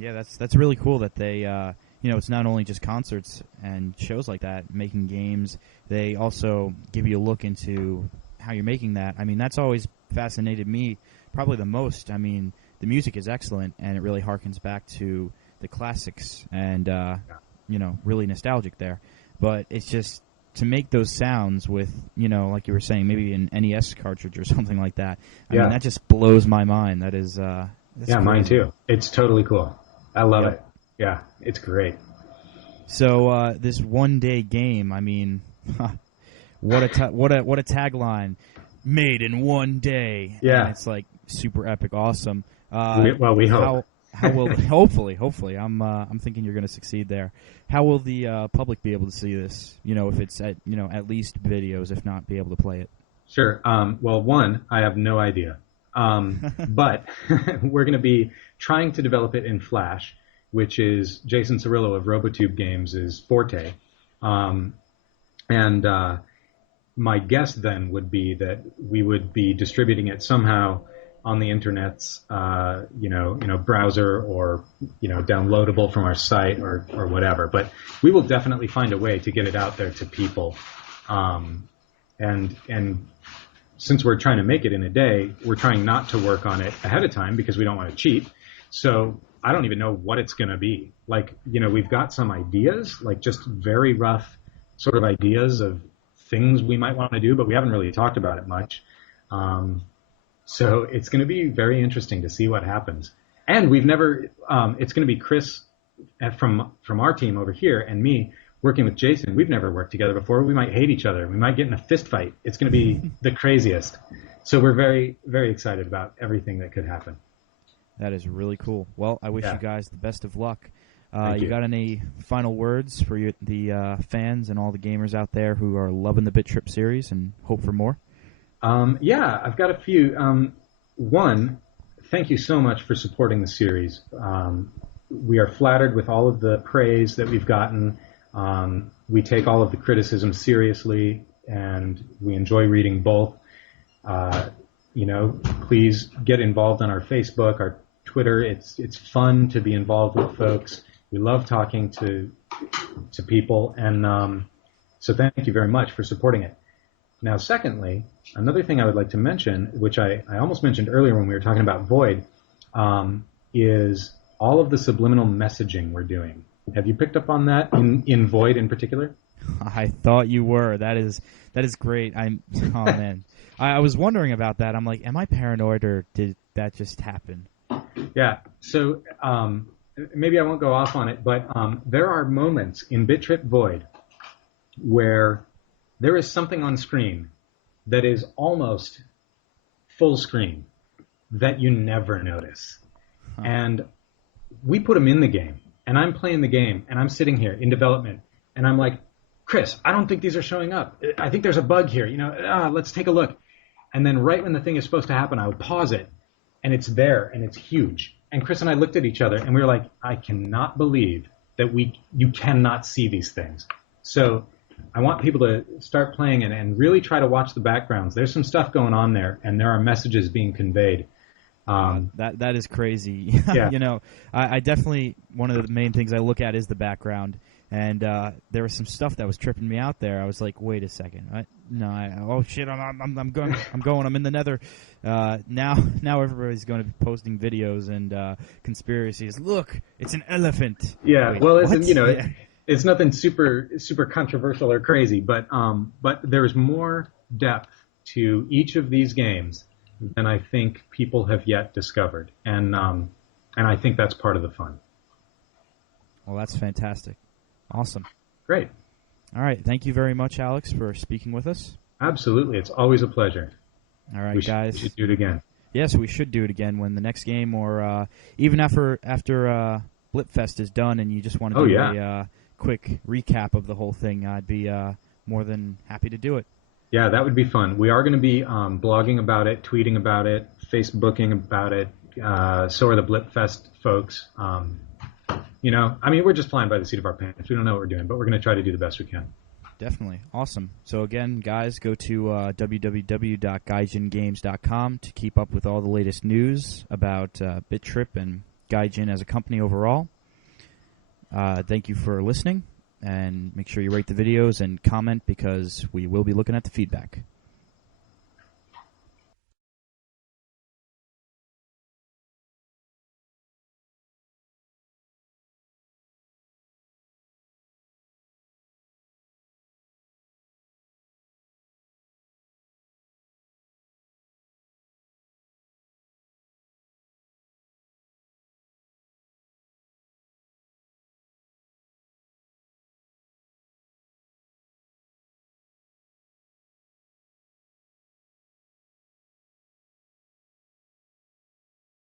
Yeah, that's really cool that they, it's not only just concerts and shows like that, making games. They also give you a look into how you're making that. I mean, that's always fascinated me probably the most. I mean, the music is excellent, and it really harkens back to the classics and, really nostalgic there. But it's just to make those sounds with, like you were saying, maybe an NES cartridge or something like that. I mean, that just blows my mind. That is, that's crazy. Mine too. It's totally cool. I love it. Yeah, it's great. So this one-day game, I mean, what a tagline, made in one day. Yeah, and it's like super epic, awesome. We hope. How will hopefully I'm thinking you're going to succeed there. How will the public be able to see this? If it's at least videos, if not be able to play it. Sure. Well, one, I have no idea. But we're going to be trying to develop it in Flash, which is Jason Cirillo of Robotube Games' forte. And my guess then would be that we would be distributing it somehow on the internet's, browser or, downloadable from our site or whatever. But we will definitely find a way to get it out there to people. And since we're trying to make it in a day, we're trying not to work on it ahead of time because we don't want to cheat. So I don't even know what it's going to be. Like, we've got some ideas, like just very rough sort of ideas of things we might want to do, but we haven't really talked about it much. So it's going to be very interesting to see what happens. And we've never, it's going to be Chris from our team over here and me working with Jason. We've never worked together before. We might hate each other. We might get in a fist fight. It's going to be the craziest. So we're very, very excited about everything that could happen. That is really cool. Well, I wish you guys the best of luck. You got any final words for the fans and all the gamers out there who are loving the Bit Trip series and hope for more? I've got a few. One, thank you so much for supporting the series. We are flattered with all of the praise that we've gotten. We take all of the criticism seriously, and we enjoy reading both. Please get involved on our Facebook, our Twitter. It's fun to be involved with folks. We love talking to people, and so thank you very much for supporting it. Now, secondly, another thing I would like to mention, which I almost mentioned earlier when we were talking about Void, is all of the subliminal messaging we're doing. Have you picked up on that in Void in particular? I thought you were. That is great. Oh man, I was wondering about that. I'm like, am I paranoid or did that just happen? Yeah. So maybe I won't go off on it, but there are moments in Bit Trip Void where there is something on screen that is almost full screen that you never notice. Huh. And we put them in the game, and I'm playing the game, and I'm sitting here in development, and I'm like, Chris, I don't think these are showing up. I think there's a bug here. Let's take a look. And then right when the thing is supposed to happen, I would pause it, and it's there, and it's huge. And Chris and I looked at each other, and we were like, I cannot believe that you cannot see these things. So I want people to start playing and really try to watch the backgrounds. There's some stuff going on there, and there are messages being conveyed. That is crazy. Yeah. I definitely, one of the main things I look at is the background, and there was some stuff that was tripping me out there. I was like, wait a second, oh shit, I'm going, I'm in the nether. Now everybody's going to be posting videos and conspiracies. Look, it's an elephant. Yeah, wait, well, what? It's nothing super controversial or crazy, but there's more depth to each of these games than I think people have yet discovered, and I think that's part of the fun. Well, that's fantastic, awesome, great. All right, thank you very much, Alex, for speaking with us. Absolutely, it's always a pleasure. All right, guys, we should do it again. Yes, we should do it again when the next game, or even after Blipfest is done, and you just want to do a quick recap of the whole thing. I'd be more than happy to do it. Yeah, that would be fun. We are going to be blogging about it, tweeting about it, Facebooking about it. So are the Blipfest folks. We're just flying by the seat of our pants. We don't know what we're doing, but we're going to try to do the best we can. Definitely. Awesome. So again, guys, go to www.gaijingames.com to keep up with all the latest news about BitTrip and Gaijin as a company overall. Thank you for listening, and make sure you rate the videos and comment because we will be looking at the feedback.